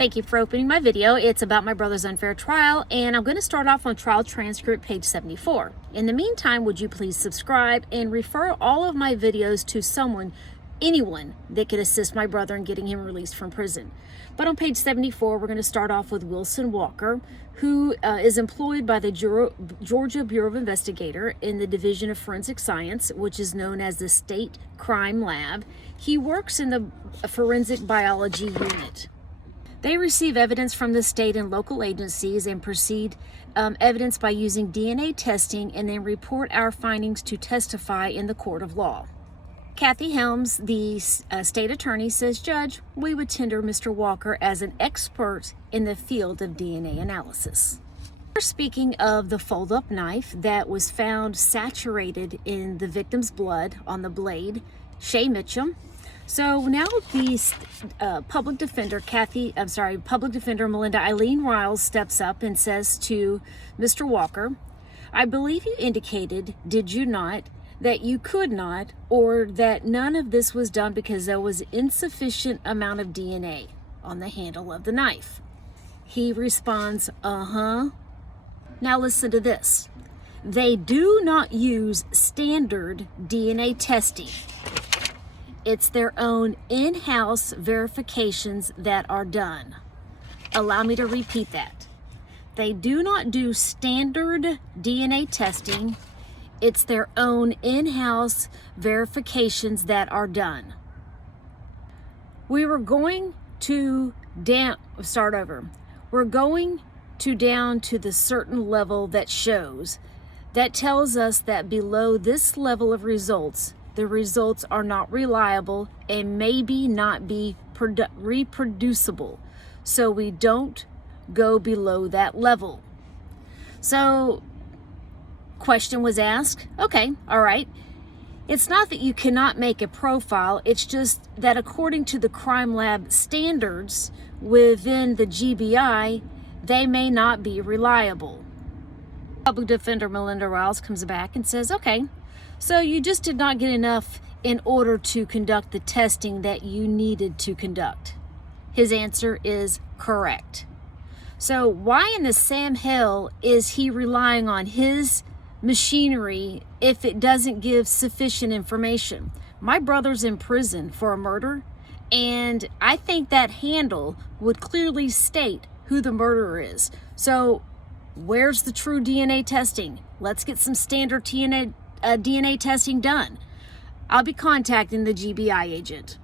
Thank you for opening my video. It's about my brother's unfair trial, and I'm going to start off on trial transcript page 74. In the meantime, would you please subscribe and refer all of my videos to anyone that could assist my brother in getting him released from prison. But on page 74, we're going to start off with Wilson Walker, who is employed by the Georgia Bureau of Investigator in the Division of Forensic Science, which is known as the State Crime Lab. He works in the Forensic Biology Unit. They receive evidence from the state and local agencies and proceed evidence by using DNA testing, and then report our findings to testify in the court of law. Kathy Helms, the state attorney, says, "Judge, we would tender Mr. Walker as an expert in the field of DNA analysis." We're speaking of the fold-up knife that was found saturated in the victim's blood on the blade, Shay Mitchum. So now the public defender Melinda Eileen Riles steps up and says to Mr. Walker, "I believe you indicated, did you not, that you could not, or that none of this was done because there was insufficient amount of DNA on the handle of the knife?" He responds, "Uh-huh." Now listen to this. They do not use standard DNA testing. It's their own in-house verifications that are done. Allow me to repeat that. They do not do standard DNA testing. It's their own in-house verifications that are done. We're going to down to the certain level that tells us that below this level of results, the results are not reliable and maybe not be reproducible. So we don't go below that level. So question was asked. Okay, all right. It's not that you cannot make a profile. It's just that according to the crime lab standards within the GBI, they may not be reliable. Public defender Melinda Riles comes back and says, "Okay, so you just did not get enough in order to conduct the testing that you needed to conduct." His answer is correct. So why in the Sam hell is he relying on his machinery if it doesn't give sufficient information? My brother's in prison for a murder, and I think that handle would clearly state who the murderer is. So where's the true DNA testing? Let's get some standard DNA testing done. I'll be contacting the GBI agent.